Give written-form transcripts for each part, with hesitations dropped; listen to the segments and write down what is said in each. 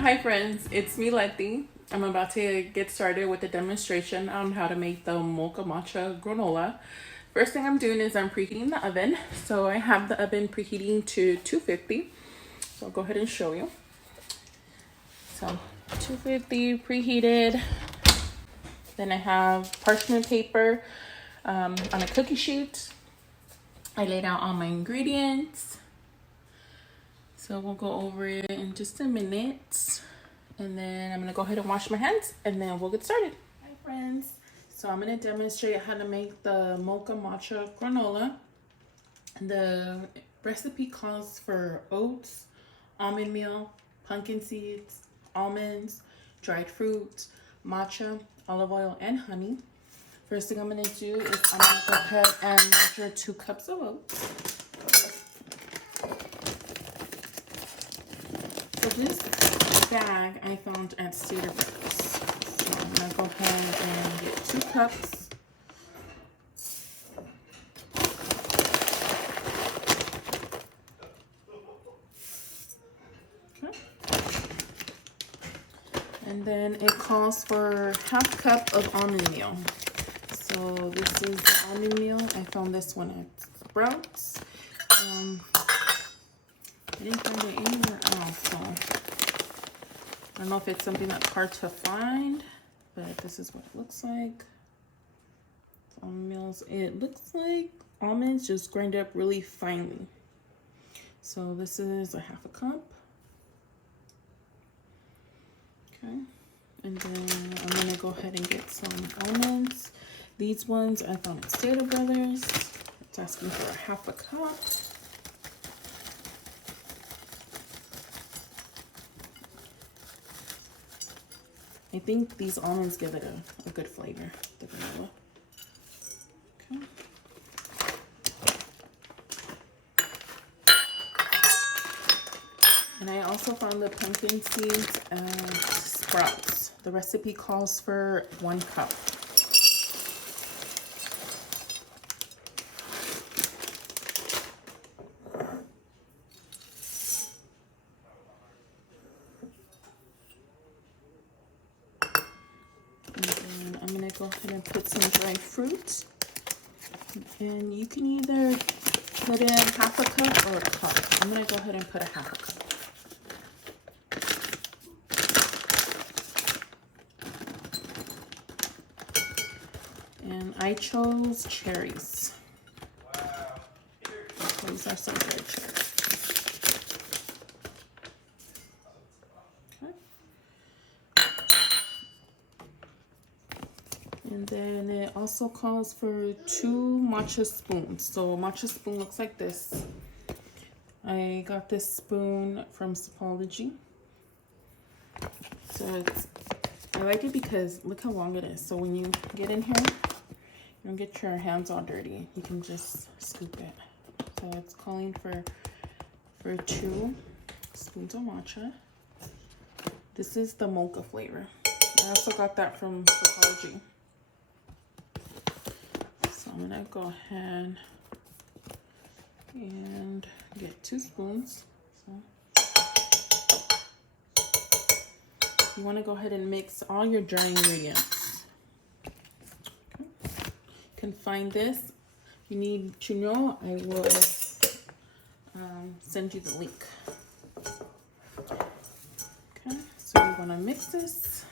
Hi friends, it's me Letty. I'm about to get started with the demonstration on how to make the Mocha Matcha Granola. First thing I'm doing is I'm preheating the oven. So I have the oven preheating to 250. So I'll go ahead and show you. So 250 preheated. Then I have parchment paper on a cookie sheet. I laid out all my ingredients. So we'll go over it in just a minute. And then I'm gonna go ahead and wash my hands and then we'll get started. Hi friends. So I'm gonna demonstrate how to make the Mocha Matcha Granola. The recipe calls for oats, almond meal, pumpkin seeds, almonds, dried fruit, matcha, olive oil, and honey. First thing I'm gonna do is I'm gonna go ahead and measure 2 cups of oats. So this bag I found at Slivered. So I'm gonna go ahead and get 2 cups. Okay. And then it calls for 1/2 cup of almond meal. So this is the almond meal. I found this one at Sprouts. I didn't find it anywhere else, so I don't know if it's something that's hard to find, but this is what it looks like. Almond meals. It looks like almonds just grind up really finely. So this is a 1/2 cup. Okay, and then I'm gonna go ahead and get some almonds. These ones I found at Stater Brothers. It's asking for a 1/2 cup. I think these almonds give it a good flavor, the granola. Okay. And I also found the pumpkin seeds at Sprouts. The recipe calls for 1 cup. Go ahead and put some dried fruit, and you can either put in 1/2 cup or a cup. I'm gonna go ahead and put a 1/2 cup. And I chose cherries. These are some red cherries. And then it also calls for 2 matcha spoons. So matcha spoon looks like this. I got this spoon from Sapology. So I like it because look how long it is. So when you get in here, you don't get your hands all dirty. You can just scoop it. So it's calling for 2 spoons of matcha. This is the mocha flavor. I also got that from Sapology. I'm gonna go ahead and get 2 spoons. So you want to go ahead and mix all your dry ingredients. Okay. You can find this. If you need to know, I will send you the link. Okay, so you want to mix this.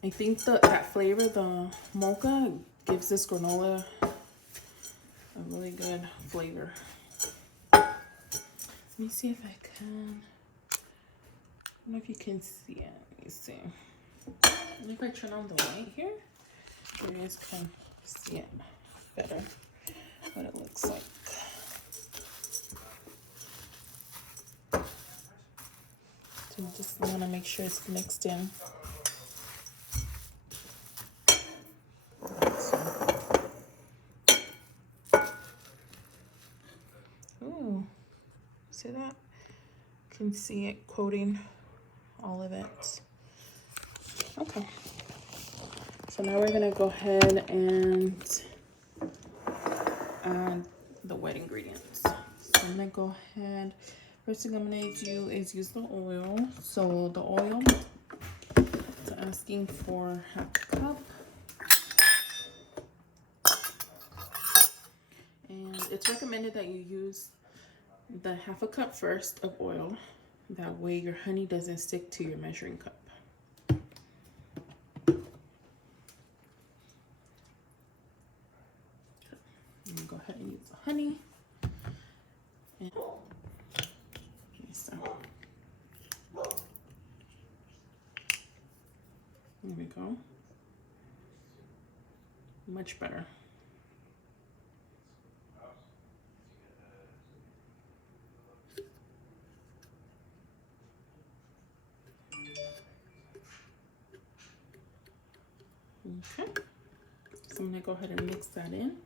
I think that flavor, the mocha, gives this granola a really good flavor. Let me see if I can. I don't know if you can see it. Let me see. And if I turn on the light here, you guys can see it better, what it looks like. So you just want to make sure it's mixed in. See that? You can see it coating all of it. Okay. So now we're gonna go ahead and add the wet ingredients. So I'm gonna go ahead First thing I'm gonna do is use the oil. So the oil, it's asking for half a cup. And it's recommended that you use the half a cup first of oil. That way your honey doesn't stick to your measuring cup. I'm gonna go ahead and use the honey. And, okay, so there we go. Much better. Okay, so I'm gonna go ahead and mix that in.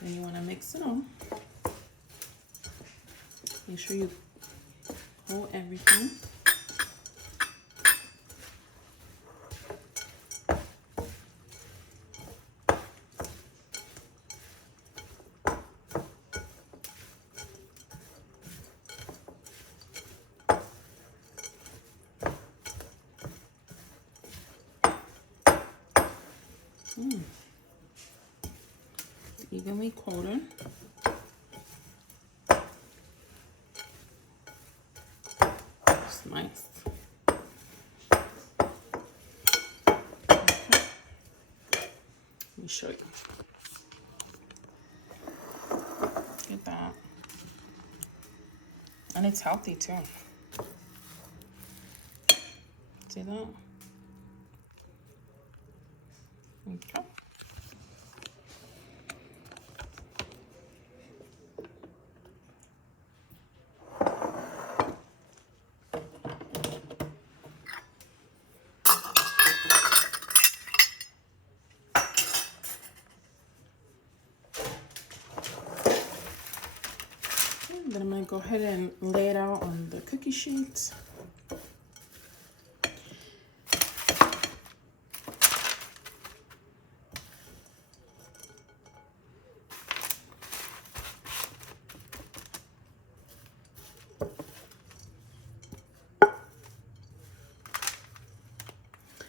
Then you want to mix it on. Make sure you hold everything. Evenly coated. It's nice. Okay. Let me show you. Get that. And it's healthy too. See that? Okay. Then I'm going to go ahead and lay it out on the cookie sheet.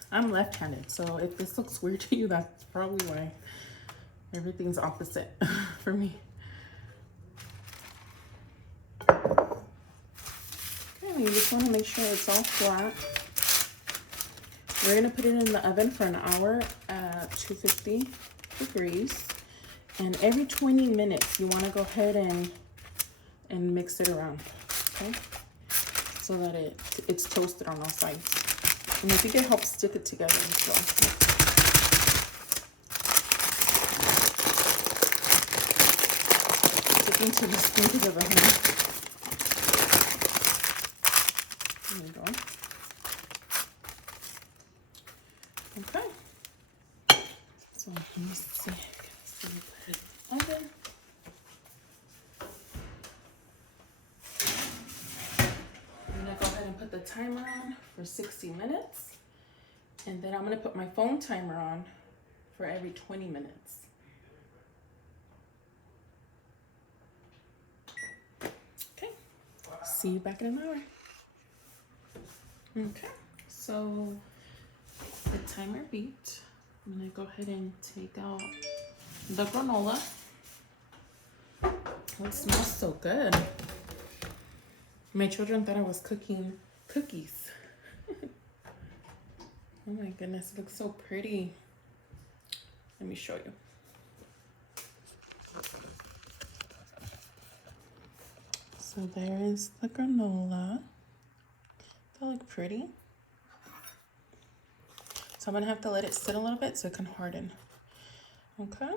I'm left-handed, so if this looks weird to you, that's probably why. Everything's opposite for me. You just want to make sure it's all flat. We're going to put it in the oven for an hour at 250 degrees. And every 20 minutes, you want to go ahead and mix it around, okay? So that it's toasted on all sides. And I think it helps stick it together as well. Sticking to the spoons of the honey. There we go. Okay. So let me see. So we put it in the oven. I'm gonna go ahead and put the timer on for 60 minutes. And then I'm gonna put my phone timer on for every 20 minutes. Okay. See you back in an hour. Okay, so the timer beat. I'm gonna go ahead and take out the granola. Oh, it smells so good. My children thought I was cooking cookies. Oh my goodness, it looks so pretty. Let me show you. So there is the granola. They look pretty. So I'm gonna have to let it sit a little bit so it can harden. Okay,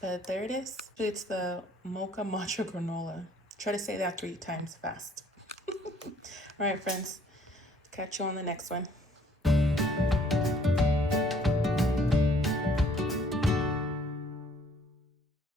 but there it is. It's the Mocha Matcha Granola. Try to say that 3 times fast. All right, friends, catch you on the next one.